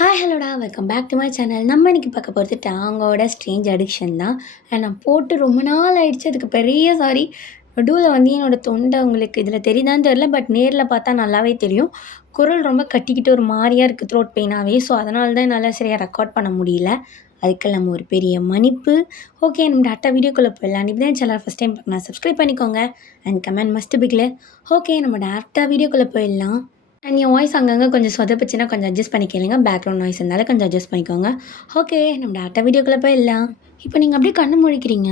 Hi ஹலோடா welcome back to my channel. நம்ம இன்னைக்கு பார்க்க போகிறது டாங்கோட ஸ்ட்ரேஞ்ச் அடிக்ஷன் தான். நான் போட்டு ரொம்ப நாள் ஆயிடுச்சு. அதுக்கு பெரிய சாரி. நடுவில் என்னோடய தொண்டை உங்களுக்கு இதில் தெரியுதான்னு தெரில, பட் நேரில் பார்த்தா நல்லாவே தெரியும். குரல் ரொம்ப கட்டிக்கிட்டு ஒரு மாதிரியாக இருக்குது, த்ரோட் பெயினாகவே. ஸோ அதனால தான் என்னால் சரியாக ரெக்கார்ட் பண்ண முடியல. அதுக்கு நம்ம ஒரு பெரிய மன்னிப்பு. ஓகே, நம்ம டேரக்டாக வீடியோக்குள்ளே போயிடலாம். இப்படி தான் சேனல் ஃபஸ்ட் டைம் பார்க்கலாம், சப்ஸ்கிரைப் பண்ணிக்கோங்க. அண்ட் கமெண்ட் மஸ்ட் பிக்ல. ஓகே, நம்ம டேரக்டாக வீடியோக்குள்ளே போயிடலாம். அண்ட் என் வாய்ஸ் அங்கங்கே கொஞ்சம் சொதப்பிச்சுன்னா கொஞ்சம் அட்ஜஸ்ட் பண்ணி கேளுங்க. பேக்ரவுண்ட் நாய்ஸ் இருந்தாலும் கொஞ்சம் அட்ஜஸ்ட் பண்ணிக்கோங்க. ஓகே, நம்ம டேரக்டாக வீடியோக்குள்ளே போயிடலாம். இப்போ நீங்கள் அப்படியே கண்ணு முழிக்கிறீங்க,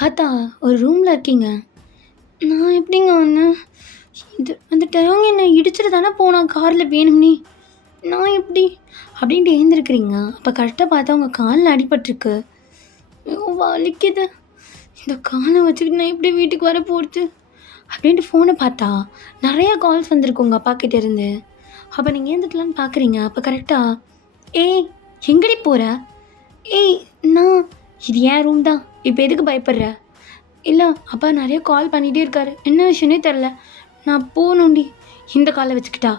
பார்த்தா ஒரு ரூமில் இருக்கீங்க. நான் எப்படிங்க வந்தேன்? இது வந்துட்டவங்க என்னை இடிச்சிட்டு தானே போனான் காரில் வேணும்னே. நான் எப்படி அப்படின்ட்டு எழுந்திருக்கிறீங்க. அப்போ கரெக்டாக பார்த்தா உங்கள் காலில் அடிபட்டிருக்கு. வலிக்குது. இந்த காலை வச்சுக்கிட்டு நான் எப்படி வீட்டுக்கு வர போகிறது அப்படின்ட்டு ஃபோனை பார்த்தா நிறையா கால்ஸ் வந்திருக்கு உங்கள் அப்பா கிட்டேருந்து. அப்போ நீங்கள் ஏந்துக்கலான்னு பார்க்குறீங்க. அப்போ கரெக்டாக ஏய் எங்கடி போகிற? ஏய் நான் இது ஏன் ரூம் தான், இப்போ எதுக்கு பயப்படுற? இல்லை அப்பா நிறைய கால் பண்ணிகிட்டே இருக்காரு, என்ன விஷயமே தெரில, நான் போகணுண்டி. இந்த காலை வச்சுக்கிட்டா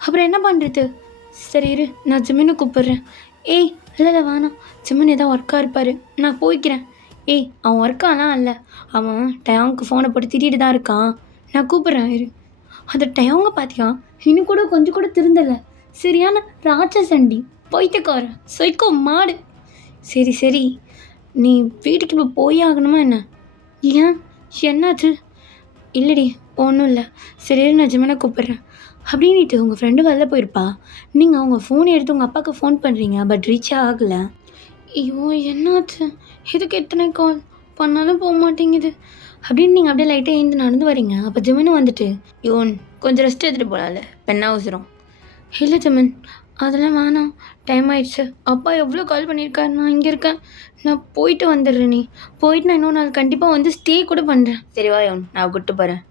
அப்புறம் என்ன பண்ணுறது? சரி இரு, நான் ஜிம்மினை கூப்பிட்றேன். ஏய் இல்லை வேணாம், ஜிம்மின் ஏதாவது ஒர்க்காக இருப்பார், நான் போய்க்கிறேன். ஏய் அவன் ஒர்க்காலாம் இல்லை, அவன் டயாங்க்கு ஃபோனை போட்டு திட்டிகிட்டு தான் இருக்கான், நான் கூப்பிட்றேன் இரு. அந்த டயாங்க பார்த்தியா, இன்னும் கூட கொஞ்சம் கூட திருந்தலை. சரியான ராட்சசண்டி, போய்த்துக்கார சைக்கோ மாடு. சரி சரி, நீ வீட்டுக்கு இப்போ போய் ஆகணுமா என்ன? ஏன் என்னாச்சு? இல்லடி ஒன்றும் இல்லை. சரி நான் ஜிம்மனை கூப்பிட்றேன் அப்படின்ட்டு உங்கள் ஃப்ரெண்டு வெளில போயிருப்பா. நீங்கள் அவங்க ஃபோன் எடுத்து உங்கள் அப்பாவுக்கு ஃபோன் பண்ணுறீங்க, பட் ரீச்சே ஆகலை. ஐயோ என்னாச்சு, எதுக்கு எத்தனை கால் பண்ணாலும் போக மாட்டேங்குது அப்படின்னு நீங்கள் அப்படியே லைட்டாக எழுந்து நடந்து வரீங்க. அப்போ ஜிமின் வந்துட்டு, யோன் கொஞ்சம் ரெஸ்ட் எடுத்துகிட்டு போகலாம்ல, பெண்ணா அவசரம். இல்லை ஜிமின் அதெல்லாம் வேணாம், டைம் ஆயிடுச்சு. அப்பா எவ்வளோ கால் பண்ணியிருக்காரு, நான் இங்கே இருக்கேன், நான் போயிட்டு வந்துடுறேன். நீ போயிட்டு நான் இன்னொரு நாள் கண்டிப்பாக வந்து ஸ்டே கூட பண்ணுறேன். சரிவா யோன், நான் கூப்பிட்டு போகிறேன்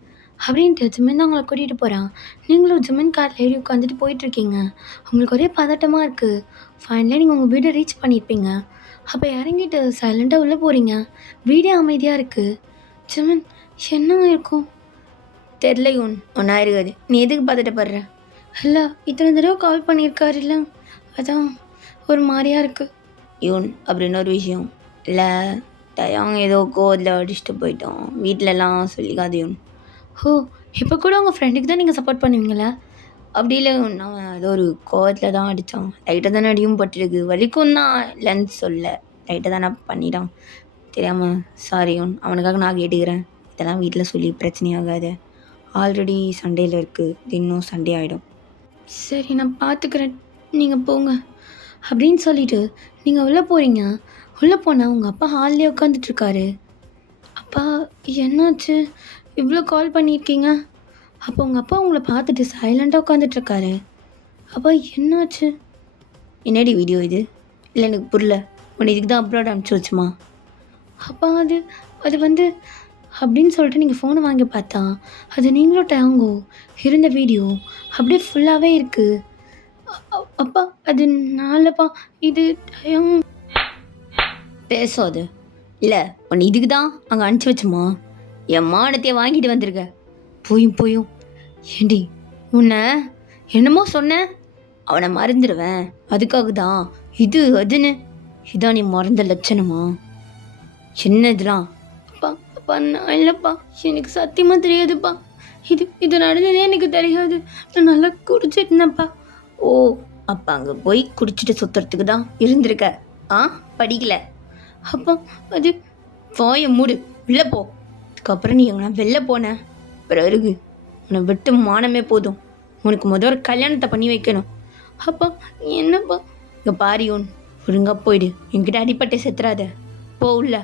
அப்படின்ட்டு ஜிமின் தான் உங்களை கூட்டிகிட்டு போகிறான். நீங்களும் ஜிமின் காரில் ஏறி உட்காந்துட்டு போயிட்டுருக்கீங்க. உங்களுக்கு ஒரே பதட்டமாக இருக்குது. ஃபைனலாக நீங்கள் உங்கள் வீடை ரீச் பண்ணியிருப்பீங்க. அப்போ இறங்கிட்டு சைலண்ட்டாக உள்ளே போகிறீங்க. வீடே அமைதியாக இருக்குது. ஜிமின் என்ன இருக்கும் தெரில யோன், ஒன்றா இருக்காது, நீ எதுக்கு பதட்டப்படுற? இல்லை இத்தனை தடவை கால் பண்ணியிருக்காரு இல்லை, அதான் ஒரு மாதிரியாக இருக்குது. யோன் அப்படின்னு ஒரு விஷயம் இல்லை, டயாங் ஏதோ கோவத்தில் அடிச்சுட்டு போயிட்டோம், வீட்டிலலாம் சொல்லிக்காது யோன். ஓ இப்போ கூட உங்கள் ஃப்ரெண்டுக்கு தான் நீங்கள் சப்போர்ட் பண்ணுவீங்களா? அப்படி இல்லை, நான் ஏதோ ஒரு கோவத்தில் தான் அடித்தான், லைட்டாக தானே அடியும் பட்டிருக்கு, வலிக்கும் தான் இல்லைன்னு சொல்ல, லைட்டாக தானே பண்ணிட்டான், தெரியாமல் சாரி யோன், அவனுக்காக நான் கேட்டுக்கிறேன். இதெல்லாம் வீட்டில் சொல்லி பிரச்சனையாகாது, ஆல்ரெடி சண்டேயில் இருக்குது, இன்னும் சண்டே ஆகிடும். சரி நான் பார்த்துக்கிறேன், நீங்கள் போங்க அப்படின்னு சொல்லிவிட்டு நீங்கள் உள்ளே போகிறீங்க. உள்ளே போனால் உங்கள் அப்பா ஹால்லேயே உட்காந்துட்ருக்காரு. அப்பா என்னாச்சு, இவ்வளோ கால் பண்ணியிருக்கீங்க? அப்போ உங்கள் அப்பா உங்களை பார்த்துட்டு சைலண்ட்டாக உட்காந்துட்ருக்காரு. அப்பா என்னாச்சு? என்னடி வீடியோ இது? இல்லை எனக்கு புரியல, உன்னை இதுக்கு தான் அப்ராட் அனுப்பிச்சி வச்சுமா? அப்பா அது அது வந்து அப்படின்னு சொல்லிட்டு நீங்கள் ஃபோனை வாங்கி பார்த்தா அது நீங்களும் டயாங்கோ இருந்த வீடியோ அப்படியே ஃபுல்லாகவே இருக்குது. அப்பா அது நாளப்பா, இது டயம் பேசாது. இல்லை உன்னை இதுக்கு தான் அங்கே அனுப்பிச்சி வச்சுமா? என் மானத்தையே வாங்கிட்டு வந்திருக்க. போயும் ஏண்டி உன்னை என்னமோ சொன்னேன், அவனை மறந்துடுவேன், அதுக்காக தான் இது அதுன்னு. இதான் நீ மறந்த லட்சணமா? சின்ன இதெல்லாம். அப்பா அப்பா நான் இல்லைப்பா, எனக்கு சத்தியமாக தெரியாதுப்பா, இது நடந்ததே எனக்கு தெரியாது, நான் நல்லா குடிச்சிருந்தேன்ப்பா. ஓ அப்பா அங்கே போய் குடிச்சிட்டு சுற்றுறதுக்கு தான் இருந்திருக்க, படிக்கல. அப்பா அது வாயை மூடு, வெளில போ. அதுக்கப்புறம் நீ எங்கன்னா வெளில போன பிறகு உன்னை விட்டு மானமே போதும், உனக்கு முதல் கல்யாணத்தை பண்ணி வைக்கணும். அப்பா என்னப்பா? இங்கே பாரியோன், ஒழுங்காக போயிடு, என்கிட்ட அடிப்பட்டை செத்துறாத, போ உள்ள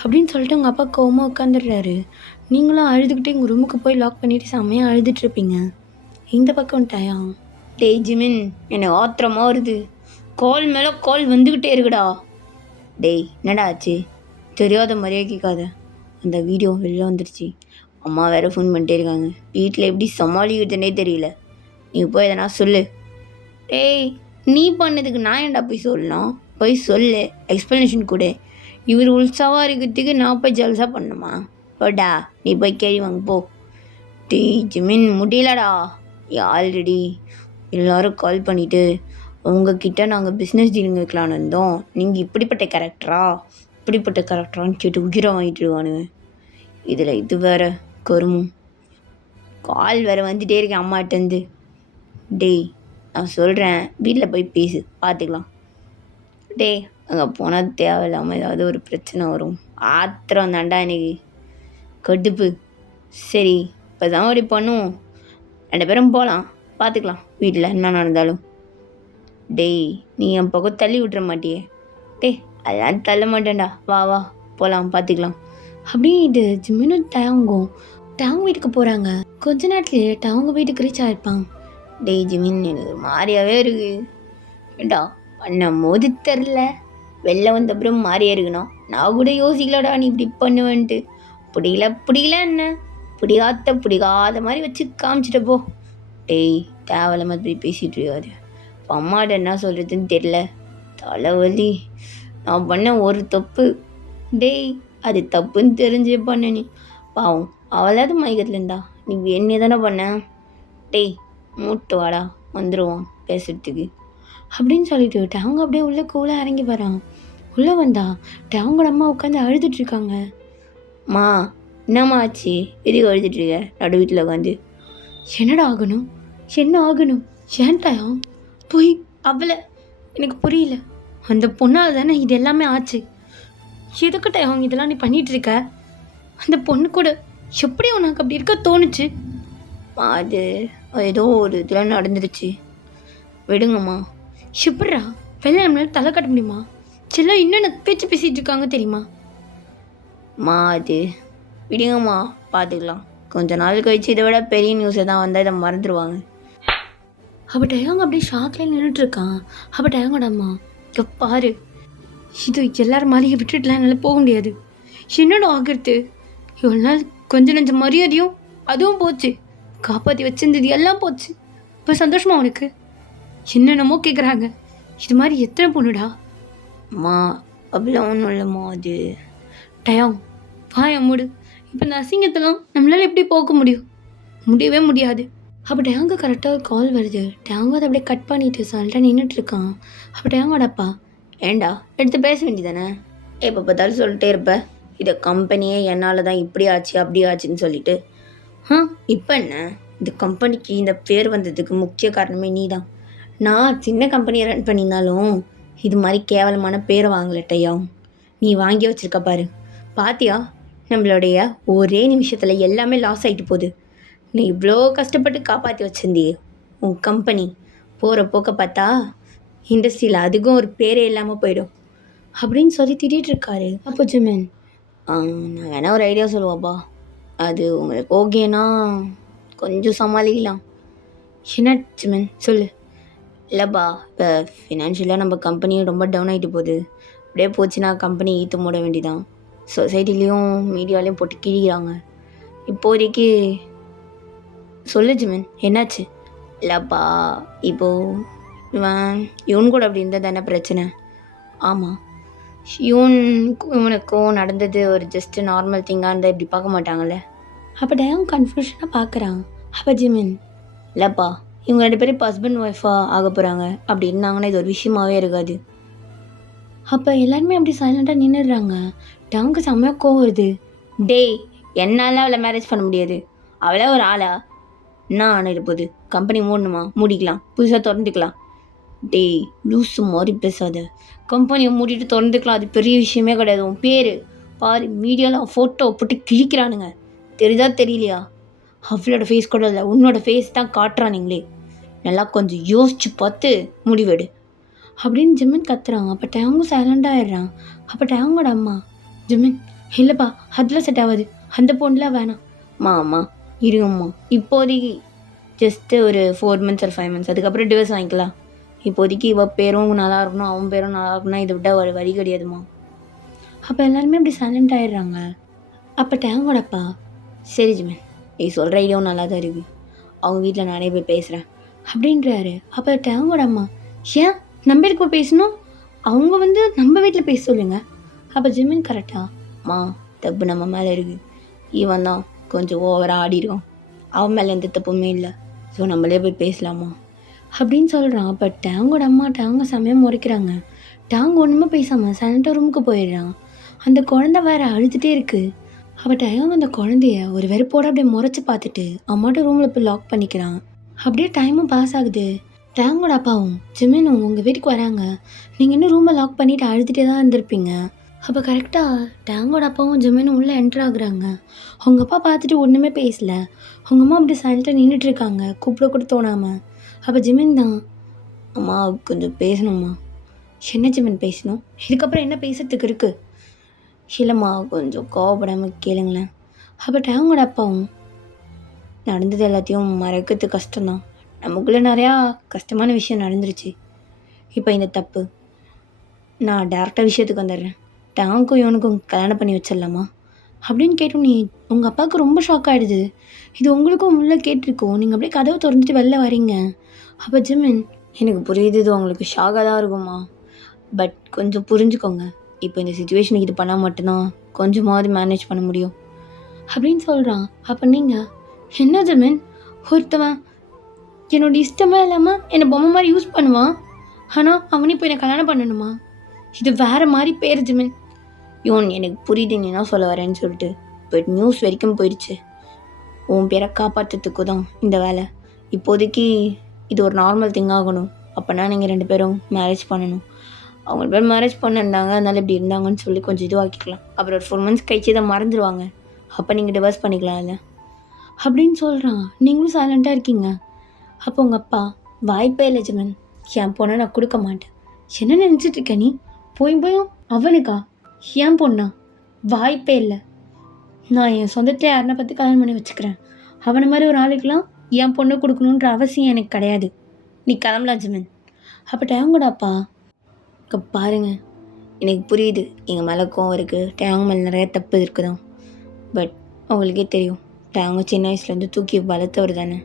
அப்படின்னு சொல்லிட்டு உங்கள் அப்பா கோவமாக உட்காந்துடுறாரு. நீங்களும் அழுதுகிட்டே எங்கள் ரூமுக்கு போய் லாக் பண்ணிவிட்டு செம்மையாக அழுதுட்ருப்பீங்க. இந்த பக்கம் டயா, டேய் ஜிமின் என்னை ஆத்திரமாக வருது, கால் மேலே கால் வந்துக்கிட்டே இருக்குடா. டேய் என்னடா ஆச்சு? தெரியாத மாதிரியே கேட்காத, அந்த வீடியோ வெளில வந்துடுச்சு, அம்மா வேறு ஃபோன் பண்ணிட்டே இருக்காங்க, வீட்டில் எப்படி சமாளிக்கிறதுனே தெரியல, நீ போய் எதனா சொல்லு. டேய் நீ பண்ணதுக்கு நான் ஏன்டா போய் சொல்லணும்? போய் சொல்லு, எக்ஸ்ப்ளனேஷன் கொடு. இவர் உல்சாவாக இருக்கிறதுக்கு நான் போய் ஜல்சா பண்ணணுமா? போடா நீ போய் கேள்வி வாங்க போ. டீ ஜிமின் முடியலடா, ஆல்ரெடி எல்லோரும் கால் பண்ணிவிட்டு உங்ககிட்ட நாங்கள் பிஸ்னஸ் டீலிங் வைக்கலான்னு இருந்தோம், நீங்கள் இப்படிப்பட்ட கேரக்டரான்னு கேட்டு உயிரை வாங்கிட்டு இருக்கானுங்க. இதில் இது வேற கருமம். கால் வேறு வந்துட்டே இருக்கேன் அம்மாட்டேருந்து. டேய் நான் சொல்கிறேன், வீட்டில் போய் பேசு, பார்த்துக்கலாம். டேய் அங்கே போனால் தேவையில்லாமல் ஏதாவது ஒரு பிரச்சனை வரும். ஆத்திரம் தாண்டா எனக்கு, கடுப்பு. சரி இப்போ தான் அப்படி பண்ணுவோம், 2 பேரும் போகலாம், பார்த்துக்கலாம் வீட்டில் என்ன நடந்தாலும். டேய் நீ என் பக்கம் தள்ளி விட்டுற மாட்டியே. டேய் அதெல்லாம் தள்ள மாட்டேன்டா, வா வா போகலாம் பார்த்துக்கலாம் அப்படின்ட்டு ஜிம்மினும் டேங் வீட்டுக்கு போகிறாங்க. கொஞ்ச நேரத்துலேயே டேங்க வீட்டுக்கு ரீச் ஆகிருப்பான். டேய் ஜிமின் எனக்கு மாறியாவே இருக்கு. ஏண்டா பண்ணும் போது தெரில, வெளில வந்த அப்புறம் மாறியே இருக்கணும். நான் கூட யோசிக்கலடா நீ இப்படி பண்ணுவேன்ட்டு. பிடிக்கல என்ன, பிடிக்காத மாதிரி வச்சு காமிச்சிட்ட போ. டேய் தேவையில்லாம இப்படி பேசிகிட்டு இருக்காது. இப்போ அம்மாட்ட என்ன சொல்கிறதுன்னு தெரில, தலைவலி. நான் பண்ண ஒரு தப்பு. டேய் அது தப்புன்னு தெரிஞ்சே பண்ண நீ. பாவம் அவளாவது மயக்கத்தில் இருந்தா, நீ என்ன தானே பண்ண. டேய் மூட்டு வாடா, வந்துடுவான் பேசுறதுக்கு அப்படின்னு சொல்லிட்டு டேங்க அப்படியே உள்ளே கூலாக இறங்கி வரான். உள்ளே வந்தா டேங்கோட அம்மா உட்காந்து அழுதுட்ருக்காங்க. மா என்னம்மா ஆச்சு, எதுக்கு அழுதுட்ருக்க நடு வீட்டில் உட்காந்து? என்ன ஆகணும் ஏன் டயம் போய் அவளை, எனக்கு புரியல. அந்த பொண்ணால் தானே இது எல்லாமே ஆச்சு. எதுக்கு டயம் இதெல்லாம் நீ பண்ணிகிட்ருக்க? அந்த பொண்ணு கூட எப்படி உனக்கு அப்படி இருக்க தோணுச்சு? அது ஏதோ ஒரு இதெல்லாம் நடந்துருச்சு, விடுங்கம்மா. எப்பட்றா வெளில நம்மளால தலை கட்ட முடியுமா? செல்லம் என்னென்ன பேச்சு பேசிகிட்டு இருக்காங்க தெரியுமா? அது விடுங்கம்மா, பார்த்துக்கலாம். கொஞ்ச நாள் கழிச்சு இதை விட பெரிய நியூஸை தான் வந்தால் இதை மறந்துடுவாங்க. அப்போ டயங்க அப்படியே ஷாக்கில் நின்றுட்டுருக்கான். அப்போ டயங்கோட அம்மா, பாரு இது எல்லாரும் மாதிரியே விட்டுட்டுலாம் என்னால் போக முடியாது. என்னோட ஆகிறது, இவ்வளோ நாள் கொஞ்சம் நஞ்ச மரியாதையும் அதுவும் போச்சு, காப்பாற்றி வச்சிருந்தது எல்லாம் போச்சு. இப்போ சந்தோஷமா உனக்கு? என்னென்னமோ கேட்குறாங்க. இது மாதிரி எத்தனை பொண்ணுடா? அம்மா அப்படிலாம் ஒன்றும் இல்லைம்மா. அது டயம் பாய மூடு. இப்போ இந்த அசிங்கத்தெல்லாம் நம்மளால் எப்படி போக முடியவே முடியாது. அப்போ டேங்க கரெக்டாக ஒரு கால் வருது. டேங்க அதை அப்படியே கட் பண்ணிட்டு சொல்லிட்டு நின்றுட்டுருக்கான். அப்போ டேங்கோட அப்பா, ஏண்டா எடுத்து பேச வேண்டியதானே, எப்போ பார்த்தாலும் சொல்லிட்டே இருப்ப இதை கம்பெனியே என்னால் தான் இப்படி ஆச்சு அப்படி ஆச்சுன்னு சொல்லிட்டு. இப்போ என்ன, இந்த கம்பெனிக்கு இந்த பேர் வந்ததுக்கு முக்கிய காரணமே நீ தான். நான் சின்ன கம்பெனியை ரன் பண்ணியிருந்தாலும் இது மாதிரி கேவலமான பேரை வாங்கலட்டையா. நீ வாங்கி வச்சிருக்க பாரு, பாத்தியா நம்மளுடைய ஒரே நிமிஷத்தில் எல்லாமே லாஸ் ஆகிட்டு போகுது. நீ இவ்வளோ கஷ்டப்பட்டு காப்பாற்றி வச்சிருந்தியே உன் கம்பெனி, போகிற போக்க பார்த்தா இண்டஸ்ட்ரியில் அதுக்கும் ஒரு பேரே இல்லாமல் போயிடும் அப்படின்னு சொல்லி திட்டிகிட்டு இருக்காரு. அப்போ ஜிமின், நான் வேணா ஒரு ஐடியா சொல்லுவாப்பா, அது உங்களுக்கு ஓகேனா கொஞ்சம் சமாளிக்கலாம். என்ன ஜிமின் சொல்லு. இல்லைப்பா இப்போ ஃபினான்ஷியலாக நம்ம கம்பெனியும் ரொம்ப டவுன் ஆகிட்டு போகுது. அப்படியே போச்சுன்னா கம்பெனி ஈத்து மூட வேண்டிதான். சொசைட்டிலையும் மீடியாலையும் போட்டு கிழிக்கிறாங்க. இப்போதைக்கு சொல்லு ஜிமின் என்னாச்சு? இல்லைப்பா இப்போது இவன் கூட அப்படி இருந்தால் தானே பிரச்சனை. ஆமாம், இவனுக்கும் நடந்தது ஒரு ஜஸ்ட் நார்மல் திங்காக இருந்தால் இப்படி பார்க்க மாட்டாங்கல்ல. அப்போ டயம் கன்ஃபியூஷனாக பார்க்குறான். அப்போ ஜிமின், இல்லைப்பா இவங்க 2 பேரும் இப்போ ஹஸ்பண்ட் ஒய்ஃபாக ஆக போகிறாங்க, அப்படி இருந்தாங்கன்னா இது ஒரு விஷயமாகவே இருக்காது. அப்போ எல்லாருமே அப்படி சைலண்டாக நின்றுடுறாங்க. டயம்க்கு செம்மையாக கோவம் வருது. டேய் என்னால் அவளை மேரேஜ் பண்ண முடியாது, அவளே ஒரு ஆளா? என்ன ஆனிட்டு போகுது, கம்பெனி மூடணுமா மூடிக்கலாம், புதுசாக திறந்துக்கலாம். டேய் லூஸு மாதிரி பேசாத, கம்பெனியை மூடிட்டு திறந்துக்கலாம், அது பெரிய விஷயமே கிடையாது. உன் பேர் பாரு, மீடியாவில் ஃபோட்டோ போட்டு கிழிக்கிறானுங்க, தெரியுதா தெரியலையா? அவளோட ஃபேஸ் கூட இல்லை, உன்னோட ஃபேஸ் தான் காட்டுறானுங்களே. நல்லா கொஞ்சம் யோசிச்சு பார்த்து முடிவெடு அப்படின்னு ஜிமின் கத்துறாங்க. அப்போ டயங்கும் சைலண்டாக ஆயிடுறான். அப்போ டயங்கோட அம்மா, ஜிமின் இல்லைப்பா அதில் செட் ஆகாது, அந்த பொண்ணுலாம் வேணாம். அம்மா இருங்கம்மா, இப்போதைக்கு ஜஸ்ட்டு ஒரு 4 months or 5 months, அதுக்கப்புறம் டிவோர்ஸ் வாங்கிக்கலாம். இப்போதைக்கு இவள் பேரும் நல்லா இருக்கணும், அவன் பேரும் நல்லா இருக்கணும், இதை விட ஒரு வழி கிடையாதுமா. அப்போ எல்லாருமே அப்படி சைலண்ட் ஆகிடுறாங்க. அப்போ டேங்கோட அப்பா, சரி ஜிமின் நீ சொல்கிற ஐடியாவும் நல்லா தான் இருக்குது, அவங்க வீட்டில் நானே போய் பேசுகிறேன் அப்படின்றாரு. அப்போ டேங்கோட அம்மா, ஏன் நம்ம எதுக்கு போய் பேசணும், அவங்க நம்ம வீட்டில் பேச சொல்லுங்க. அப்போ ஜிமின் கரெக்டாக, தப்பு நம்ம மேலே இருக்குது, இவன் தான் கொஞ்சம் ஓவராக ஆடிடுவான், அவன் மேலே எந்த தப்புமே இல்லை, ஸோ நம்மளே போய் பேசலாமா அப்படின்னு சொல்கிறான். பட் டேங்கோட அம்மா டேங்க செம்மையாக முறைக்கிறாங்க. டேங் ஒன்றுமே பேசாமல் சைலண்ட்டாக ரூமுக்கு போயிடுறான். அந்த குழந்தை வேற அழுதுகிட்டே இருக்குது. அவள் டேங் அந்த குழந்தைய ஒரு வெறுப்போடு அப்படியே முறைச்சி பார்த்துட்டு அம்மாட்ட ரூமில் போய் லாக் பண்ணிக்கிறான். அப்படியே டைமும் பாஸ் ஆகுது. டேங்கோட அப்பாவும் ஜிமினும் உங்கள் வீட்டுக்கு வராங்க. நீங்கள் இன்னும் ரூமை லாக் பண்ணிவிட்டு அழுதுகிட்டே தான் இருந்திருப்பீங்க. அப்போ கரெக்டாக டேங்கோட அப்பாவும் ஜிமினும் உள்ளே என்ட்ரு ஆகுறாங்க. அவங்க அப்பா பார்த்துட்டு ஒன்றுமே பேசலை. அவங்க அம்மா அப்படி சைலண்ட்டாக நின்றுட்டுருக்காங்க, கூப்பிட கூட தோணாமல். அப்போ ஜிமின் தான், அம்மா கொஞ்சம் பேசணும்மா. என்ன ஜிமின் பேசணும்? இதுக்கப்புறம் என்ன பேசுறதுக்கு இருக்குது? இல்லைம்மா கொஞ்சம் கோவப்படாமல் கேளுங்களேன். அப்போ டேங்கோட அப்பாவும், நடந்தது எல்லாத்தையும் மறக்கிறது கஷ்டம்தான். நமக்குள்ளே நிறையா கஷ்டமான விஷயம் நடந்துருச்சு. இப்போ இந்த தப்பு நான் டேரெக்டாக விஷயத்துக்கு வந்துடுறேன். டேங்க்கும் இவனுக்கும் கல்யாணம் பண்ணி வச்சிடலாமா அப்படின்னு கேட்டோம். நீ உங்கள் அப்பாவுக்கு ரொம்ப ஷாக் ஆகிடுது. இது உங்களுக்கும் உள்ளே கேட்டிருக்கோம். நீங்கள் அப்படியே கதவை திறந்துட்டு வெளில வரீங்க. அப்போ ஜிமின், எனக்கு புரியுது இது உங்களுக்கு ஷாக்காக தான் இருக்குமா, பட் கொஞ்சம் புரிஞ்சுக்கோங்க. இப்போ இந்த சுச்சுவேஷனுக்கு இது பண்ணால் மட்டும்தான் கொஞ்சமாவது மேனேஜ் பண்ண முடியும் அப்படின்னு சொல்கிறான். அப்போ நீங்கள் என்ன ஜிமின், ஒருத்தவன் என்னோட இஷ்டமே இல்லாமல் என்னை பொம்மை மாதிரி யூஸ் பண்ணுவான், ஆனால் அவனே போய் என்னை கல்யாணம் பண்ணணுமா? இது வேறு மாதிரி பேர் ஜிமின். யோன் எனக்கு புரியுது நீ தான் சொல்ல வரேன்னு சொல்லிட்டு, பட் நியூஸ் வரைக்கும் போயிடுச்சு. உன் பேரை காப்பாற்றுறதுக்கு தான் இந்த வேலை. இப்போதைக்கு இது ஒரு நார்மல் திங் ஆகணும். அப்போனா நீங்கள் 2 பேரும் மேரேஜ் பண்ணணும். அவங்க 2 பேரும் மேரேஜ் பண்ணியிருந்தாங்க, அதனால இப்படி இருந்தாங்கன்னு சொல்லி கொஞ்சம் இதுவாக்கிக்கலாம். அப்புறம் ஒரு 4 months கழிச்சு இதை மறந்துடுவாங்க. அப்போ நீங்கள் டிவர்ஸ் பண்ணிக்கலாம் இல்லை அப்படின்னு சொல்கிறான். நீங்களும் சைலண்ட்டாக இருக்கீங்க. அப்போ உங்கள் அப்பா, வாய்ப்பே இல்லை ஜிமின், என் பொண்ணை நான் கொடுக்க மாட்டேன். என்ன நினச்சிட்டு இருக்க நீ? போயும் அவனுக்கா? என் பொண்ணா? வாய்ப்பே இல்லை. நான் என் சொந்தத்தில் யாருன்னா பார்த்து கல்யாணம் பண்ணி வச்சுக்கிறேன். அவனை மாதிரி ஒரு ஆளுக்கெல்லாம் என் பொண்ணை கொடுக்கணுன்ற அவசியம் எனக்கு கிடையாது. நீ கிளம்பலாம் ஜிமின். அப்போ டேங்கோட அப்பா, இங்கே பாருங்க, எனக்கு புரியுது எங்கள் மேலே கோவம் இருக்குது, டேங் மேலே நிறைய தப்பு இருக்குதான். பட் அவங்களுக்கே தெரியும், டேங்க சின்ன வயசுலேருந்து தூக்கி வளர்த்தவர் தானே.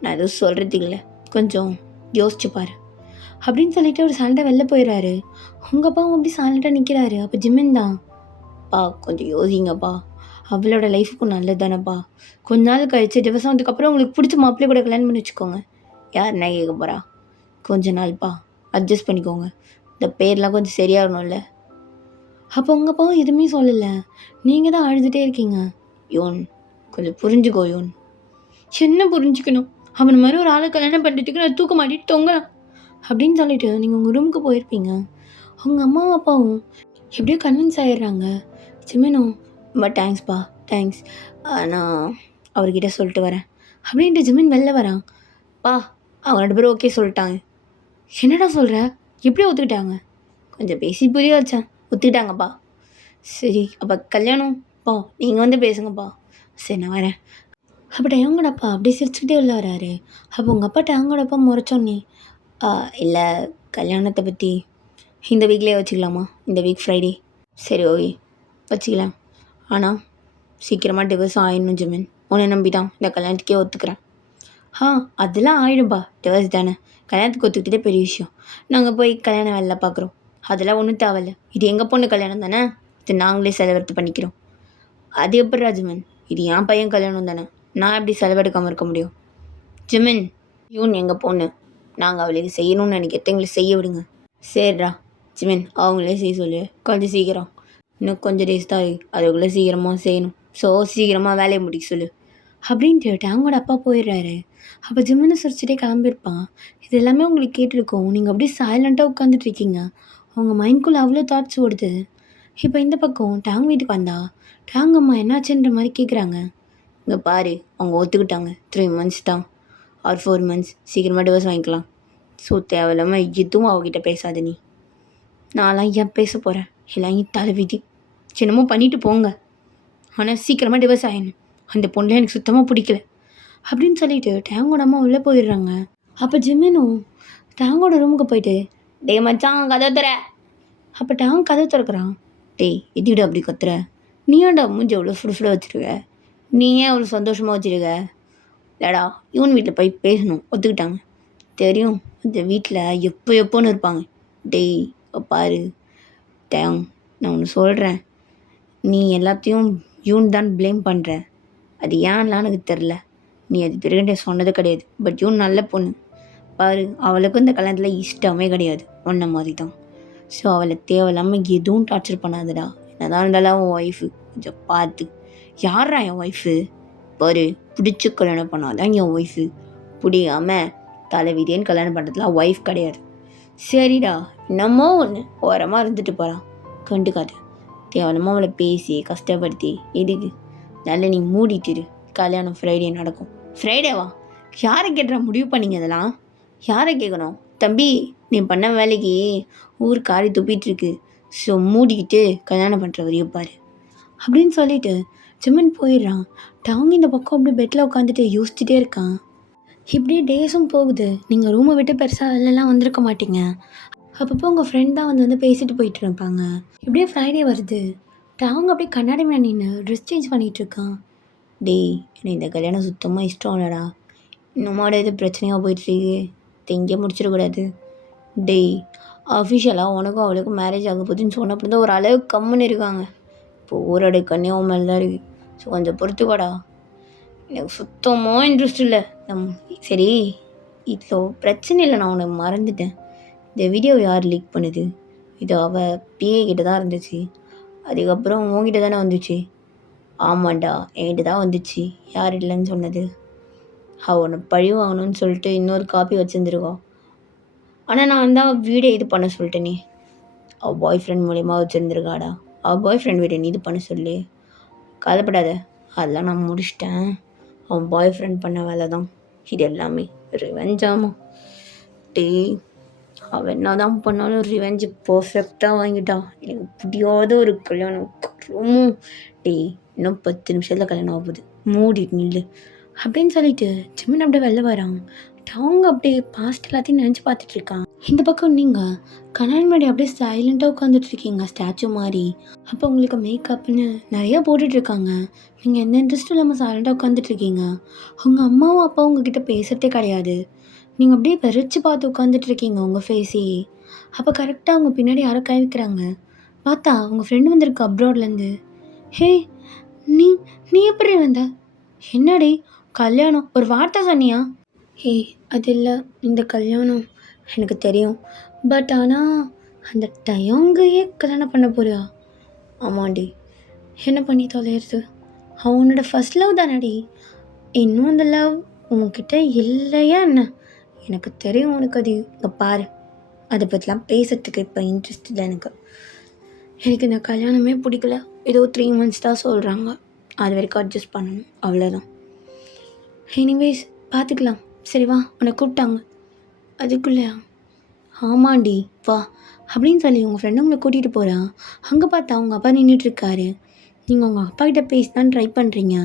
நான் எதுவும் சொல்கிறதுக்கு இல்லை, கொஞ்சம் யோசிச்சு பாரு அப்படின்னு சொல்லிட்டு ஒரு சண்டை வெளில போயிடுறாரு. உங்கள் அப்பாவும் அப்படி சைலண்ட்டாக நிற்கிறாரு. அப்போ ஜிமின் தான், பா கொஞ்சம் யோசிங்கப்பா, அவளோட லைஃபுக்கும் நல்லது தானேப்பா. கொஞ்ச நாள் கழிச்சு டிவர்ஸ் ஆனதுக்கப்புறம் உங்களுக்கு பிடிச்ச மாப்பிள்ளை கூட கல்யாணம் பண்ணி வச்சுக்கோங்க. யார் என்ன கேட்க போகிறா? கொஞ்ச நாள்ப்பா அட்ஜஸ்ட் பண்ணிக்கோங்க. இந்த பேர்லாம் கொஞ்சம் சரியாகணும்ல. அப்போ உங்கள் அப்பாவும் எதுவுமே சொல்லலை. நீங்கள் தான் அழுதுகிட்டே இருக்கீங்க. யோன் கொஞ்சம் புரிஞ்சுக்கோ யோன். என்ன புரிஞ்சுக்கணும்? அவன் மாதிரி ஒரு ஆளை கல்யாணம் பண்ணுறதுக்கு நான் தூக்க மாட்டிட்டு தொங்கலாம் அப்படின்னு சொல்லிட்டு நீங்கள் உங்கள் ரூமுக்கு போயிருப்பீங்க. உங்கள் அம்மாவும் அப்பாவும் எப்படியோ கன்வின்ஸ் ஆகிடுறாங்க. ஜிமினும், ரொம்ப தேங்க்ஸ்ப்பா, தேங்க்ஸ், நான் அவர்கிட்ட சொல்லிட்டு வரேன் அப்படின்ட்டு ஜிமின் வெளில வரான். பா அவங்க 2 பேரும் ஓகே சொல்லிட்டாங்க. என்னடா சொல்கிற? எப்படி ஒத்துக்கிட்டாங்க? கொஞ்சம் பேசி புரிய வச்சேன், ஒத்துக்கிட்டாங்கப்பா. சரி அப்போ கல்யாணம் பா நீங்கள் வந்து பேசுங்கப்பா. சரி நான் வரேன். அப்போ டேங்கோட அப்பா அப்படியே சிரிச்சுக்கிட்டே உள்ள வராரு. அப்போ உங்கள் அப்பா டேங்கோட அப்பா முறைச்சோன்னே, இல்லை கல்யாணத்தை பற்றி இந்த வீக்லேயே வச்சுக்கலாமா? இந்த வீக் ஃப்ரைடே. சரி ஓகே வச்சுக்கலாம். ஆனால் சீக்கிரமாக டிவர்ஸ் ஆயிடணும் ஜிமின். உன்னை நம்பி தான் இந்த கல்யாணத்துக்கே ஒத்துக்கிறேன். அதெல்லாம் ஆயிடும்பா, டிவர்ஸ் தானே. கல்யாணத்துக்கு ஒத்துக்கிட்டே பெரிய விஷயம். நாங்கள் போய் கல்யாணம் வேலை பார்க்குறோம், அதெல்லாம் ஒன்றும் தேவையில்ல. இது எங்கள் பொண்ணு கல்யாணம் தானே, இது நாங்களே செலவெடுத்து பண்ணிக்கிறோம். அது எப்படி ஜிமின்? இது என் பையன் கல்யாணம் தானே, நான் எப்படி செலவெடுக்காமல் இருக்க முடியும்? ஜிமின், யூன் எங்கள் பொண்ணு, நாங்கள் அவளுக்கு செய்யணும்னு நினைக்கிறத எங்களை செய்ய விடுங்க. சரிடா ஜிமின், அவங்களே செய்ய சொல்லு, கொஞ்சம் சீக்கிரம். இன்னும் கொஞ்சம் டேஸ் தான் அதுக்குள்ளே சீக்கிரமாக செய்யணும். ஸோ சீக்கிரமாக வேலையை முடிக்க சொல்லு அப்படின்ட்டு டேங்கோட அப்பா போயிடுறாரு. அப்போ ஜிமின்னு சிரிச்சுட்டே கிளம்பியிருப்பான். இது எல்லாமே உங்களுக்கு கேட்டிருக்கோம். நீங்கள் அப்படியே சைலண்ட்டாக உட்காந்துட்டு இருக்கீங்க. அவங்க மைண்ட்குள்ளே அவ்வளோ தாட்ஸ் ஓடுது. இப்போ இந்த பக்கம் டேங் வீட்டுக்கு வந்தா டேங் அம்மா என்னாச்சுன்ற மாதிரி கேட்குறாங்க. இங்கே பாரு, அவங்க ஒத்துக்கிட்டாங்க. 3 months தான் ஆர் 4 months, சீக்கிரமாக டிவர்ஸ் வாங்கிக்கலாம். ஸோ தேவையில்லாமல் எதுவும் அவகிட்ட பேசாத நீ. நான்லாம் ஏன் பேச போகிறேன்? எல்லாம் தலைவிதி. என்னமோ பண்ணிட்டு போங்க, ஆனால் சீக்கிரமாக டிவர்ஸ் ஆகிடணும். அந்த பொண்ணில் எனக்கு சுத்தமாக பிடிக்கல அப்படின்னு சொல்லிட்டு டேங்கோட அம்மா உள்ளே போயிடுறாங்க. அப்போ ஜிமினும் டேங்கோட ரூமுக்கு போயிட்டு, டே மச்சான் கதை தர. அப்போ டேங் கதை திறக்கிறான். டேய் எதிவிட அப்படி கத்துற? நீ ஏன்டா மூஞ்சி அவ்வளோ சுடுசுட வச்சுருக்க? நீ ஏன் அவ்வளோ சந்தோஷமாக வச்சுருக்க? இல்லடா இவன் வீட்டில் போய் பேசணும், ஒத்துக்கிட்டாங்க. தெரியும் அந்த வீட்டில் எப்போன்னு இருப்பாங்க. டேய் பாரு டேங், நான் ஒன்று சொல்கிறேன், நீ எல்லாத்தையும் யூன் தான் ப்ளேம் பண்ணுற. அது ஏன்லாம் எனக்கு தெரில. நீ அது திருகிட்ட சொன்னது கிடையாது. பட் யூன் நல்ல பொண்ணு, பாரு அவளுக்கும் இந்த கல்யாணத்தில் இஷ்டமே கிடையாது உன்ன மாதிரி தான். ஸோ அவளை தேவையில்லாமல் எதுவும் டார்ச்சர் பண்ணாதடா. என்னதான் இருந்தாலும் அவன் ஒய்ஃபு கொஞ்சம் பார்த்து. யாரா என் ஒய்ஃபு? பாரு பிடிச்சி கல்யாணம் பண்ணாதான் என் ஒய்ஃபு. பிடிக்காமல் தலைவிதியன்னு கல்யாணம் பண்ணுறதுலாம் ஒய்ஃப் கிடையாது. சரிடா என்னமோ ஒன்று ஓரமாக இருந்துட்டு போகிறான், கண்டுக்காது. தேவையில்லாமல் அவளை பேசி கஷ்டப்படுத்தி எதுக்கு? நல்ல நீ மூடிட்டுரு. கல்யாணம் ஃப்ரைடே நடக்கும். ஃப்ரைடேவா? யாரை கேட்டுறா முடிவு பண்ணிங்க அதெல்லாம்? யாரை கேட்கணும்? தம்பி நீ பண்ண வேலைக்கு ஊர் காரி துப்பிட்டுருக்கு. ஸோ மூடிக்கிட்டு கல்யாணம் பண்ணுற வரையும் பாரு அப்படின்னு சொல்லிட்டு ஜிம்மன் போயிடுறான். டவுங்க இந்த பக்கம் அப்படியே பெட்டில் உட்காந்துட்டு யோசிச்சுட்டே இருக்கான். இப்படியே டேஸும் போகுது. நீங்கள் ரூமை விட்டு பெருசாக வெளிலலாம் வந்திருக்க மாட்டீங்க. அப்பப்போ உங்கள் ஃப்ரெண்ட் தான் வந்து பேசிட்டு போயிட்டு இருப்பாங்க. இப்படியே ஃப்ரைடே வருது. டவுங்க அப்படியே கண்ணாடி மேலே நின்று ட்ரெஸ் சேஞ்ச் பண்ணிகிட்ருக்கான். டேய் எனக்கு இந்த கல்யாணம் சுத்தமாக இஷ்டம் இல்லைடா. இன்னுமாட எது பிரச்சனையாக போயிட்டுருக்கு, இங்கே முடிச்சிடக்கூடாது. டேய் அஃபிஷியலாக உனக்கும் அவளுக்கும் மேரேஜ் ஆக போகுதுன்னு சொன்னப்படி தான் ஒரு அளவுக்கு கம்முன்னு இருக்காங்க. இப்போ ஊரோட கன்னியாவும் மேலே தான் இருக்குது. ஸோ கொஞ்சம் பொறுத்துக்கோடா. எனக்கு சுத்தமாக இன்ட்ரெஸ்ட் இல்லை. சரி இதில் பிரச்சனை இல்லை, நான் உனக்கு மறந்துட்டேன். இந்த வீடியோ யார் லீக் பண்ணுது? இது அவள் பிஏ கிட்ட தான் இருந்துச்சு. அதுக்கப்புறம் உங்ககிட்ட தானே வந்துச்சு. ஆமாண்டா என்கிட்ட தான் வந்துச்சு. யார் இல்லைன்னு சொன்னது? அவனை பழி வாங்கணும்னு சொல்லிட்டு இன்னொரு காப்பி வச்சுருந்துருக்கோம். ஆனால் நான் தான் வீடை இது பண்ண சொல்லிட்டேனே. அவள் பாய் ஃப்ரெண்ட் மூலிமா வச்சுருந்துருக்காடா. அவள் பாய் ஃப்ரெண்ட் வீடை நீ இது பண்ண சொல்லி கவலைப்படாத, அதெல்லாம் நான் முடிச்சிட்டேன். அவன் பாய் ஃப்ரெண்ட் பண்ண வேலை தான் இது எல்லாமே. ரிவெஞ்சாமா? டேய் அவன் என்ன தான் பண்ணாலும் ரிவெஞ்சு பர்ஃபெக்டாக வாங்கிட்டான். எனக்கு பிடிக்காத ஒரு கல்யாணம் ரொம்ப. டேய் இன்னும் 10 நிமிஷத்தில் கல்யாணம் ஆகுது, மூடிட்டு நில்லு அப்படின்னு சொல்லிட்டு ஜிம்மன் அப்படியே வெளில வரான். அவங்க அப்படியே பாஸ்ட் எல்லாத்தையும் நினச்சி பார்த்துட்ருக்கான். இந்த பக்கம் நீங்கள் கண்ணாடி முன்னாடி அப்படியே சைலண்ட்டாக உட்காந்துட்ருக்கீங்க ஸ்டாச்சு மாதிரி. அப்போ உங்களுக்கு மேக்கப்னு நிறையா போட்டுட்ருக்காங்க. நீங்கள் எந்த இன்ட்ரெஸ்ட்டும் இல்லாமல் சைலண்ட்டாக உட்காந்துட்ருக்கீங்க. உங்கள் அம்மாவும் அப்பாவும் உங்ககிட்ட பேசுகிறதே கிடையாது. நீங்கள் அப்படியே வெறிச்சு பார்த்து உட்காந்துட்ருக்கீங்க உங்கள் ஃபேஸே. அப்போ கரெக்டாக அவங்க பின்னாடி யாரோ கை வைக்கிறாங்க. பார்த்தா உங்கள் ஃப்ரெண்டு வந்திருக்கு அப்ராட்லேருந்து. ஹே நீ நீ எப்படி வந்த? என்னடி கல்யாணம் ஒரு வார்த்தை சொன்னியா? ஹே அது இல்லை, இந்த கல்யாணம் எனக்கு தெரியும். பட் ஆனால் அந்த டயங்கையே கல்யாணம் பண்ண போறியா? ஆமாண்டி. என்ன பண்ணி தொலைகிறது? அவனோட ஃபர்ஸ்ட் லவ் தானடி. இன்னும் அந்த லவ் உங்ககிட்ட இல்லையா என்ன? எனக்கு தெரியும் உனக்கு அது. இங்கே பாரு, அதை பற்றிலாம் பேசுறதுக்கு இப்போ இன்ட்ரெஸ்ட் இல்லை எனக்கு. எனக்கு இந்த கல்யாணமே பிடிக்கல. ஏதோ 3 months தான் சொல்கிறாங்க, அது வரைக்கும் அட்ஜஸ்ட் பண்ணணும், அவ்வளோதான். எனிவேஸ் பார்த்துக்கலாம். சரி வா, உன்னை கூப்பிட்டாங்க. அதுக்குள்ளேயா? ஆமாண்டி வா அப்படின்னு சொல்லி உங்கள் ஃப்ரெண்டு உங்களை கூட்டிகிட்டு போகிறான். அங்கே பார்த்தா உங்கள் அப்பா நின்றுட்டுருக்காரு. நீங்கள் உங்கள் அப்பா கிட்டே பேச தான் ட்ரை பண்ணுறீங்க.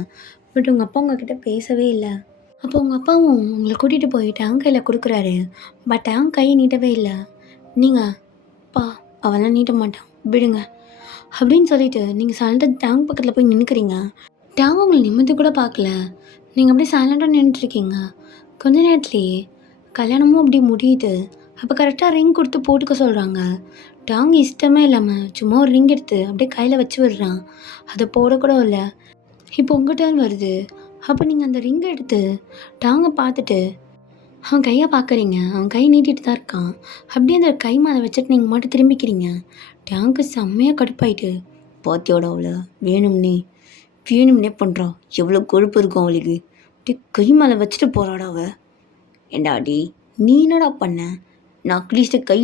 பட் உங்கள் அப்பா உங்ககிட்ட பேசவே இல்லை. அப்போ உங்கள் அப்பாவும் உங்களை கூட்டிகிட்டு போய் டேங்க் கையில் கொடுக்குறாரு. பட் டேங்க் கையை நீட்டவே இல்லை. நீங்கள் அப்பா அவெல்லாம் நீட்ட மாட்டான் விடுங்க அப்படின்னு சொல்லிட்டு நீங்கள் சைலண்டாக டேங்க் பக்கத்தில் போய் நின்றுக்கிறீங்க. டேங்க் உங்களை நிமிர்ந்து கூட பார்க்கல. நீங்கள் அப்படியே சைலண்டாக நின்றுட்டுருக்கீங்க. கொஞ்ச நேரத்துலேயே கல்யாணமும் அப்படி முடியுது. அப்போ கரெக்டாக ரிங் கொடுத்து போட்டுக்க சொல்கிறாங்க. டாங் இஷ்டமே இல்லாமல் சும்மா ஒரு ரிங் எடுத்து அப்படியே கையில் வச்சு விடுறான். அதை போடக்கூட இல்லை. இப்போ உங்கள் டர்ன் வருது. அப்போ நீங்கள் அந்த ரிங்கை எடுத்து டாங்கை பார்த்துட்டு அவன் கையை பார்க்குறீங்க. அவன் கை நீட்டிட்டு தான் இருக்கான். அப்படியே அந்த கை மேலே வச்சுட்டு நீங்கள் மட்டும் திரும்பிக்கிறீங்க. டாங்கு செம்மையாக கடுப்பாயிட்டு, பாத்தியோட அவளை வேணும்னே பண்ணுறான். எவ்வளோ கொழுப்பு இருக்கும் அவளுக்கு. அப்படியே கை மேலே வச்சுட்டு போகிறாடா அவ. ஏண்டாடி நீ என்னடா பண்ண? நான் அட்லீஸ்ட்டு கை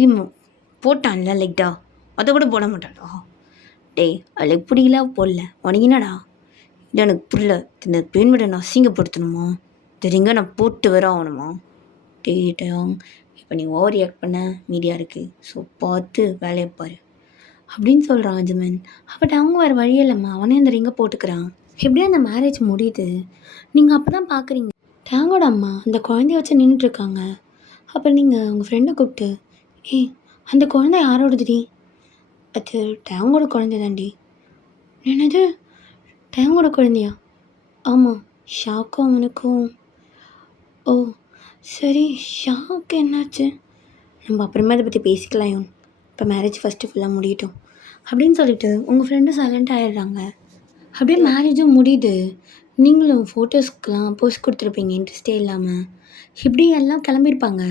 போட்டான்ல லைட்டா, அதை கூட போட மாட்டாடா. டேய் அவளை பிடிக்கல போடல, உனக்கு என்னடா? இல்லை எனக்கு புரியல. இந்த பெண்மட்டை நான் அசிங்கப்படுத்தணுமா? தெரியுங்க நான் போட்டு வர ஆகணுமா? டேட்டாங் இப்போ நீ ஓவர் ரியாக்ட் பண்ண மீடியா இருக்குது. ஸோ பார்த்து வேலையை பாரு அப்படின்னு சொல்கிறான் அஜ்மன். அப்போ அவங்க வேறு வழி இல்லைம்மா, அவனே அந்த ரிங்கை போட்டுக்கிறான். எப்படியும் அந்த மேரேஜ் முடியுது. நீங்கள் அப்போ தான் பார்க்குறீங்க டேங்கோட அம்மா அந்த குழந்தைய வச்சு நின்றுட்டுருக்காங்க. அப்போ நீங்கள் உங்கள் ஃப்ரெண்டை கூப்பிட்டு, ஏய் அந்த குழந்தை யாரோடதுடி? அது டேங்கோட குழந்தை தாண்டி. என்னது டேங்கோட குழந்தையா? ஆமாம், ஷாக்கும் அவனுக்கும். ஓ சரி, ஷாக்கு என்னாச்சு? நம்ம அப்புறமா அதை பற்றி பேசிக்கலாம். இப்போ மேரேஜ் ஃபஸ்ட்டு ஃபுல்லாக முடியட்டும் அப்படின்னு சொல்லிட்டு உங்கள் ஃப்ரெண்டும் சைலண்ட் ஆகிடுறாங்க. அப்படியே மேரேஜும் முடியுது. நீங்களும் ஃபோட்டோஸ்க்கெலாம் போஸ்ட் கொடுத்துருப்பீங்க இன்ட்ரெஸ்டே இல்லாமல். இப்படி எல்லாம் கிளம்பியிருப்பாங்க.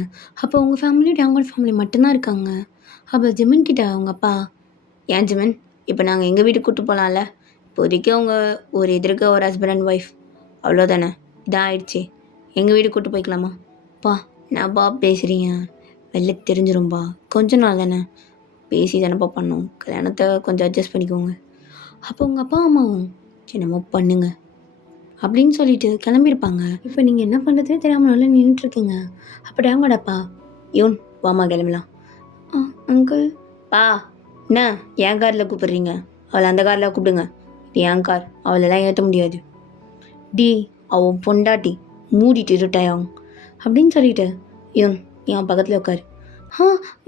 அப்போ உங்கள் ஃபேமிலி டேங்கோட ஃபேமிலி மட்டும்தான் இருக்காங்க. அப்போ ஜிமின் கிட்ட அவங்க அப்பா, ஏன் ஜிமின், இப்போ நாங்கள் எங்கள் வீட்டுக்கு கூப்பிட்டு போகலாம்ல, இப்போதைக்கு அவங்க ஒரு எதிர்க்க ஒரு ஹஸ்பண்ட் அண்ட் ஒய்ஃப் அவ்வளோதானே, இதான் ஆயிடுச்சு, எங்கள் வீட்டுக்கு கூப்பிட்டு போய்க்கலாமா? பா என்னப்பா பேசுகிறீங்க, வெளில தெரிஞ்சிரும்பா, கொஞ்ச நாள் தானே, பேசி தானேப்பா பண்ணோம், கல்யாணத்தை கொஞ்சம் அட்ஜஸ்ட் பண்ணிக்கோங்க. அப்போ உங்கள் அப்பா அம்மாவும் என்னமோ பண்ணுங்க அப்படின்னு சொல்லிட்டு கிளம்பியிருப்பாங்க. இப்போ நீங்கள் என்ன பண்ணுறதுனே தெரியாமல் நல்லா நின்றுட்டுருக்கீங்க. அப்போ டேங்கோடப்பா, யோன் வாமா கிளம்பலாம். அங்கிள். பா என்ன என் காரில் கூப்பிடுறீங்க, அவளை அந்த காரில் கூப்பிடுங்க, இது என் கார், அவளெல்லாம் ஏற்ற முடியாது. டி அவன் பொண்டாட்டி, மூடிட்டு இருட்டாயாகும் அப்படின்னு சொல்லிட்டு, யோன் என் பக்கத்தில் உட்காரு.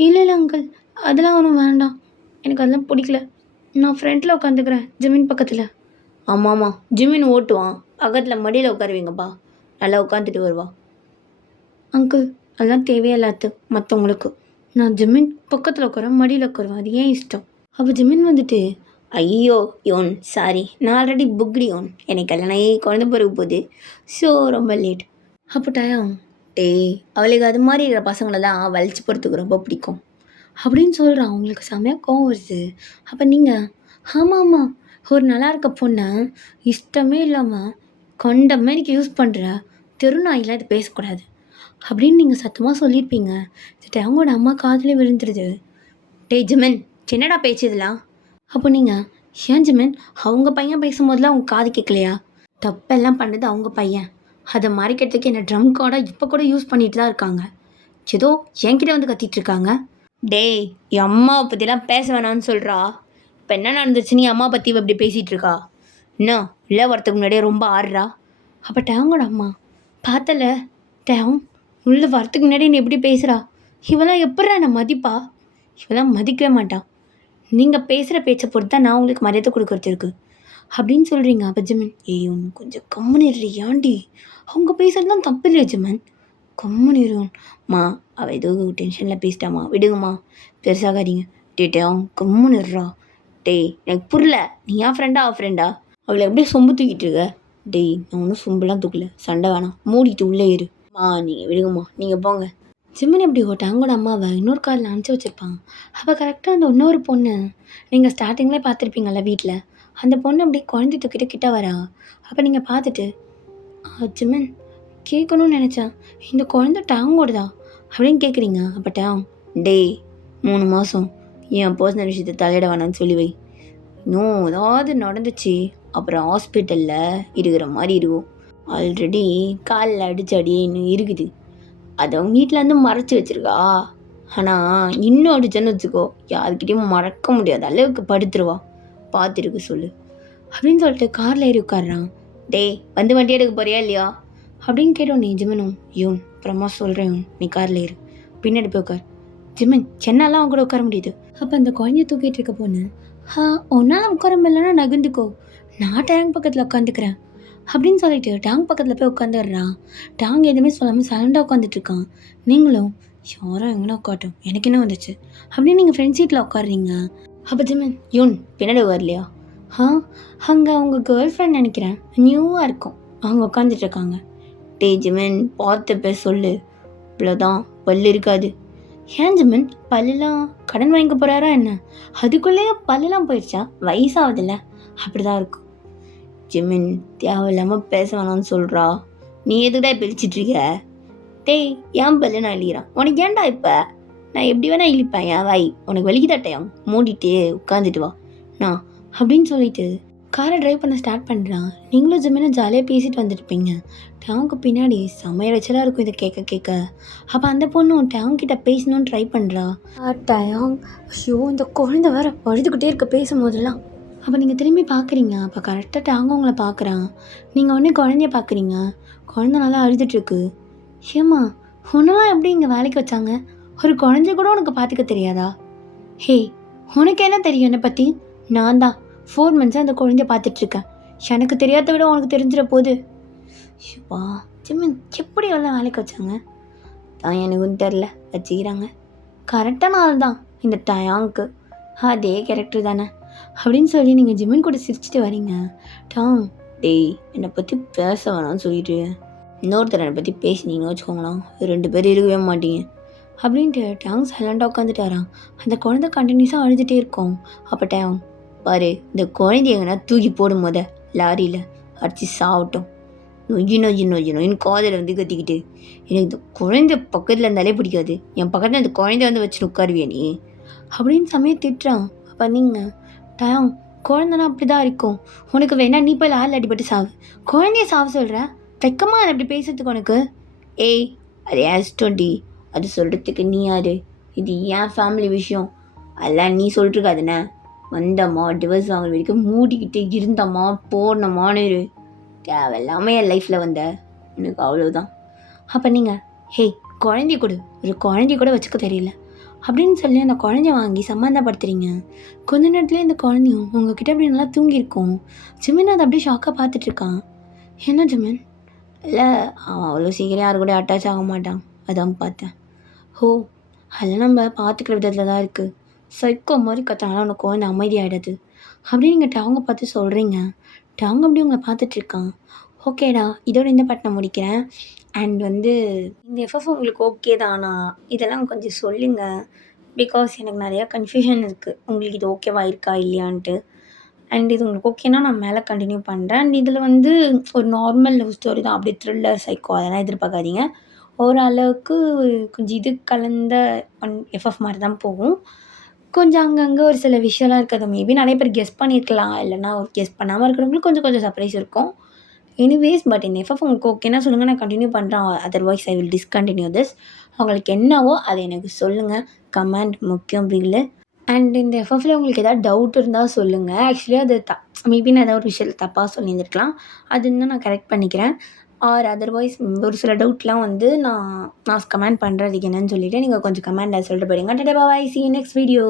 இல்லை இல்லை அங்கிள், அதெல்லாம் ஒன்றும் வேண்டாம், எனக்கு அதெல்லாம் பிடிக்கல, நான் ஃப்ரண்ட்டில் உட்காந்துக்கிறேன் ஜிமின் பக்கத்தில். ஆமாம்மா, ஜிமின் ஓட்டுவான், பக்கத்தில் மடியில் உட்காருவீங்கப்பா, நல்லா உட்காந்துட்டு வருவா. அங்கிள் அதெல்லாம் தேவையில்லாது மற்றவங்களுக்கு, நான் ஜிமின் பக்கத்தில் உட்காருவேன், மடியில் உட்காருவேன், அது ஏன் இஷ்டம். அப்போ ஜிமின் வந்துட்டு, ஐயோ யோன் சாரி, நான் ஆல்ரெடி புக்டி யோன், எனக்கு கல்யாணம் குழந்தை பிறகு போகுது, ஸோ ரொம்ப லேட். அப்போ டயம், டேய் அவளுக்கு அது மாதிரி இருக்கிற பசங்களை தான் வலிச்சு போகிறதுக்கு ரொம்ப பிடிக்கும் அப்படின்னு சொல்கிறான். அவங்களுக்கு செம்மையாக கோவம் வருது. அப்போ நீங்கள், ஆமாம் ஆமாம், ஒரு நல்லா இருக்க பொண்ணை இஷ்டமே இல்லாமல் கொண்ட மாரிக்கு யூஸ் பண்ணுற தெருநாயெலாம் இது பேசக்கூடாது அப்படின்னு நீங்கள் சத்தமாக சொல்லியிருப்பீங்க. இது அவங்களோட அம்மா காதிலே விழுந்துருது. டேய் ஜிமின், என்னடா பேச்சு இதெல்லாம்? அப்போ நீங்கள், ஏன் ஜிமின், அவங்க பையன் பேசும்போதெல்லாம் அவங்க காது கேட்கலையா? தப்பெல்லாம் பண்ணது அவங்க பையன், அதை மறைக்கிறதுக்கு என்ன ட்ரம் கார்டாக இப்போ கூட யூஸ் பண்ணிட்டு தான் இருக்காங்க, ஏதோ என்கிட்ட வந்து கத்திட்டு இருக்காங்க. டேய் என் அம்மாவை பற்றிலாம் பேச வேணான்னு சொல்கிறா, இப்போ என்ன நடந்துச்சு, நீ அம்மா பற்றி இப்படி பேசிகிட்டு இருக்கா, என்ன உள்ளே வரத்துக்கு முன்னாடியே ரொம்ப ஆடுறா. அப்போ டேங்கோட அம்மா, பார்த்தல டேங், உள்ளே வரத்துக்கு முன்னாடி நீ எப்படி பேசுகிறா, இவெல்லாம் எப்படா என்னை மதிப்பா, இவெல்லாம் மதிக்கவே மாட்டான், நீங்கள் பேசுகிற பேச்சை பொறுத்து தான் நான் உங்களுக்கு மரியாதை கொடுக்கறது இருக்கு அப்படின்னு சொல்கிறீங்க. அப்போ ஜிமின், ஏய் ஒன்று கொஞ்சம் கம்முனிடுறி, ஏன்டி அவங்க பேசுகிறதுலாம் தப்பு இல்லையா ஜிமின், கம்முனிடும்மா, அவள் ஏதோ டென்ஷனில் பேசிட்டாமா, விடுங்கம்மா, பெருசாகாதீங்க. டேட்டேன் கம்முனிடுறா. டேய் எனக்கு புரியல, நீ என் ஃப்ரெண்டா அவள் ஃப்ரெண்டா, அவளை எப்படியே சொம்பு தூக்கிட்டு இருக்க? டேய் நான் ஒன்றும் சொம்புலாம் தூக்கல, சண்டை வேணாம், மூடிட்டு உள்ளே இருமா, நீங்கள் விடுங்கம்மா, நீங்கள் போங்க. ஜிமின் எப்படி டேங்கோட அம்மாவை இன்னொரு காலில் அனுப்பிச்சி வச்சுருப்பான். அப்போ கரெக்டாக அந்த இன்னொரு பொண்ணு, நீங்கள் ஸ்டார்டிங்லேயே பார்த்துருப்பீங்கள்ல வீட்டில், அந்த பொண்ணு அப்படி குழந்தை தூக்கிட்டு கிட்ட வரா. அப்போ நீங்கள் பார்த்துட்டு, ஜிமின் கேட்கணும்னு நினச்சேன், இந்த குழந்தை டேங்கோடதா அப்படின்னு கேட்குறீங்க. அப்போ டேங், டேய் 3 மாதம் என் பர்சனல் விஷயத்தை தலையிட வேணான்னு சொல்லி வை, இன்னும் ஏதாவது நடந்துச்சு அப்புறம் ஹாஸ்பிட்டலில் இருக்கிற மாதிரி இருக்கும், ஆல்ரெடி காலில் அடிச்ச அடியே இன்னும் இருக்குது, அதை அவங்க வீட்டில் வந்து மறைச்சி வச்சுருக்கா, ஆனால் இன்னும் அடிச்சேன்னு வச்சுக்கோ யாருக்கிட்டையும் மறக்க முடியாத அளவுக்கு படுத்துருவா, பார்த்துருக்கு சொல்லு அப்படின்னு சொல்லிட்டு காரில் ஏறி உட்காடுறான். டேய் வந்து வண்டி எடுக்க போறியா இல்லையா அப்படின்னு கேட்டோன்னே ஜிமினும், யோன் அப்புறமா சொல்கிறேன், நீ காரில் ஏறு, பின்னாடி போய் உட்கார். ஜிமின், சென்னாலாம் அவங்க கூட உட்கார முடியுது. அப்போ அந்த குழந்தைய தூக்கிட்டு இருக்க பொண்ணு, ஒன்றால் உட்கார முடியலன்னா நகர்ந்துக்கோ, நான் டேங்க் பக்கத்தில் உட்காந்துக்கிறேன் அப்படின்னு சொல்லிட்டு டேங்க் பக்கத்தில் போய் உட்காந்துடுறான். டேங்க் எதுவுமே சொல்லாமல் சைலண்டாக உட்காந்துட்ருக்கான். நீங்களும் யாரும் எங்கன்னா உட்காட்டும், எனக்கு என்ன வந்துச்சு அப்படின்னு நீங்கள் ஃப்ரெண்ட் சீட்டில் உட்காடுறீங்க. அப்போ ஜிமின், யோன் பின்னாடி வரலையா? அங்கே அவங்க கேர்ள் ஃப்ரெண்ட் நினைக்கிறேன், நியூவாக இருக்கும், அவங்க உட்காந்துட்ருக்காங்க. டே ஜிமின் பார்த்து பேச சொல்லு, இவ்வளோதான், பல்லு இருக்காது. ஏன் ஜிமின், பல்லுலாம் கடன் வாங்கிக்க போகிறாரா என்ன, அதுக்குள்ளேயே பல்லுலாம் போயிடுச்சா, வயசாகுதில்ல, அப்படி தான் இருக்கும். ஜிமின் தேவையில்லாமல் பேச வேணாம்னு சொல்கிறா, நீ எதுக்கிட்டா பிரிச்சிட்ருக்க? டேய் ஏன் பல்லு நான் இழிகிறான், உனக்கு ஏன்டா இப்போ, நான் எப்படி வேணா இழிப்பேன், என் வாய் உனக்கு வலிக்குதாட்டையாம், மூடிட்டு உட்காந்துட்டு வா நான் அப்படின்னு சொல்லிட்டு காரை ட்ரைவ் பண்ண ஸ்டார்ட் பண்ணுறான். நீங்களும் ஜிமினை ஜாலியாக பேசிட்டு வந்துட்டுருப்பீங்க. டேங்க்கு பின்னாடி செம்மைய வச்சலாக இருக்கும் இதை கேட்க கேட்க. அப்போ அந்த பொண்ணும் டேங்க் கிட்ட பேசணும்னு ட்ரை பண்ணுறா. டேங், ஐயோ இந்த குழந்தை வேற பழுதுகிட்டே இருக்க பேசும்போதெல்லாம். அப்போ நீங்கள் திரும்பி பார்க்குறீங்க. அப்போ கரெக்டாக டேங்க் உங்களை பார்க்குறான். நீங்கள் உடனே குழந்தைய பார்க்குறீங்க. குழந்தை நல்லா அழுதுட்டுருக்கு. ஏம்மா உன்னெல்லாம் எப்படி இங்கே வேலைக்கு வச்சாங்க, ஒரு குழந்தைய கூட உனக்கு பார்த்துக்க தெரியாதா? ஹே உனக்கு என்ன தெரியும் என்னை பற்றி, நான் தான் 4 months அந்த குழந்தைய பார்த்துட்ருக்கேன், எனக்கு தெரியாத விட உனக்கு தெரிஞ்சிட போகுது. வா ஜிமின், எப்படி எல்லாம் வேலைக்கு வச்சாங்க தான் எனக்கும் தெரில, வச்சுக்கிறாங்க, கரெக்டான ஆள் தான் இந்த டயாங்க்கு, அதே கேரக்டர் தானே அப்படின்னு சொல்லி நீங்கள் ஜிமின் கூட சிரிச்சிட்டு வரீங்க. டாங், டேய் என்னை பற்றி பேச வேணாம்னு சொல்லிட்டு இன்னொருத்தரை பற்றி பேசினீங்கன்னு வச்சுக்கோங்களேன் 2 பேர் இருக்கவே மாட்டீங்க அப்படின்ட்டு டேங் சைலண்டாக உட்காந்துட்டாராம். அந்த குழந்தை கண்டினியூஸாக அழுதுகிட்டே இருக்கும். அப்போ டேங், பாரு இந்த குழந்தைய எங்கன்னா தூக்கி போடும் போத லாரியில் அடிச்சு சாவட்டும், நொய்யு நொய்யு நொய்யு நொய்யின்னு காதில் வந்து கத்திக்கிட்டு, எனக்கு இந்த குழந்தை பக்கத்தில் இருந்தாலே பிடிக்காது, என் பக்கத்தில் இந்த குழந்தை வந்து வச்சுட்டு உட்காருவியா நீ அப்படின்னு சமயம் திட்டுறான். அப்போ நீங்கள் டேங், குழந்தைனா அப்படி தான் இருக்கும், உனக்கு வேணா நீ போய் லாரில் அடிபட்டு சாவு, குழந்தைய சாவ சொல்கிற, வெக்கமா அதை அப்படி பேசுறதுக்கு உனக்கு? ஏய் அது ஏஸ்டோண்டி, அது சொல்கிறதுக்கு நீ யார்? இது ஏன் ஃபேமிலி விஷயம், அதெல்லாம் நீ சொல்லிட்டுருக்காதுண்ணே. வந்தம்மா டிவர்ஸ் வாங்குற வரைக்கும் மூடிக்கிட்டு இருந்தம்மா போனம்மான்னு இரு, தேவையில்லாமல் என் லைஃப்பில் வந்த எனக்கு அவ்வளோதான். அப்போ நீங்கள் ஹே குழந்தைய கொடு, ஒரு குழந்தைய கூட வச்சுக்க தெரியல அப்படின்னு சொல்லி அந்த குழந்தைய வாங்கி சம்மந்தப்படுத்துறீங்க. கொஞ்ச நேரத்துலேயே இந்த குழந்தையும் உங்ககிட்ட அப்படி நல்லா தூங்கியிருக்கோம். ஜிமின் அதை அப்படியே ஷாக்காக பார்த்துட்ருக்கான். என்ன ஜிமின்? இல்லை, அவன் அவ்வளோ சீக்கிரம் யாரு கூட அட்டாச் ஆக மாட்டான், அதான் பார்த்தேன். ஓ, அதெல்லாம் நம்ம பார்த்துக்கிற விதத்தில் தான் இருக்குது. சைக்கோ மாதிரி கத்தினாலும் அவனுக்கு குழந்தை அமைதியாகிடாது அப்படின்னு நீங்கள் டாங்க பார்த்து சொல்கிறீங்க. டாங்க அப்படி உங்களை பார்த்துட்ருக்கான். ஓகேடா, இதோட இந்த பாட்டு நான் முடிக்கிறேன். அண்ட் வந்து இந்த எஃப்எஃப் உங்களுக்கு ஓகே தானா, இதெல்லாம் கொஞ்சம் சொல்லுங்கள். பிகாஸ் எனக்கு நிறையா கன்ஃபியூஷன் இருக்குது, உங்களுக்கு இது ஓகேவா இருக்கா இல்லையான்ட்டு. அண்ட் இது உங்களுக்கு ஓகேனா நான் மேலே கண்டினியூ பண்ணுறேன். அண்ட் இதில் வந்து ஒரு நார்மல் லவ் ஸ்டோரி தான், அப்படியே த்ரில்லர் சைக்கோ அதெல்லாம் எதிர்பார்க்காதீங்க. ஓரளவுக்கு கொஞ்சம் இது கலந்த எஃப்எஃப் மாதிரி தான் போகும். கொஞ்சம் அங்கங்கே ஒரு சில விஷயம்லாம் இருக்குது, மேபி நிறைய பேர் கெஸ் பண்ணியிருக்கலாம், இல்லைனா ஒரு கெஸ் பண்ணாமல் இருக்கிறவங்களுக்கு கொஞ்சம் கொஞ்சம் சர்ப்ரைஸ் இருக்கும். எனிவேஸ் பட் இந்த எஃப்எஃப் உங்களுக்கு ஓகேனா சொல்லுங்கள், நான் கண்டினியூ பண்ணுறேன். Otherwise I will discontinue this. உங்களுக்கு என்னவோ அதை எனக்கு சொல்லுங்கள். கமெண்ட் முக்கியம் பில்லு. அண்ட் இந்த எஃப்எஃப்ல உங்களுக்கு ஏதாவது டவுட் இருந்தால் சொல்லுங்கள். ஆக்சுவலி அது மேபி நான் ஏதாவது ஒரு விஷயத்தில் தப்பாக சொல்லியிருந்துருக்கலாம், அது இன்னும் நான் கரெக்ட் பண்ணிக்கிறேன். ஆர் அதர்வைஸ் ஒரு சில டவுட்லாம் வந்து நான் கமெண்ட் பண்ணுறதுக்கு என்னன்னு சொல்லிவிட்டு நீங்கள் கொஞ்சம் கமெண்டில் சொல்லிட்டு போயிடுங்க. டாடா பாய், see you next video.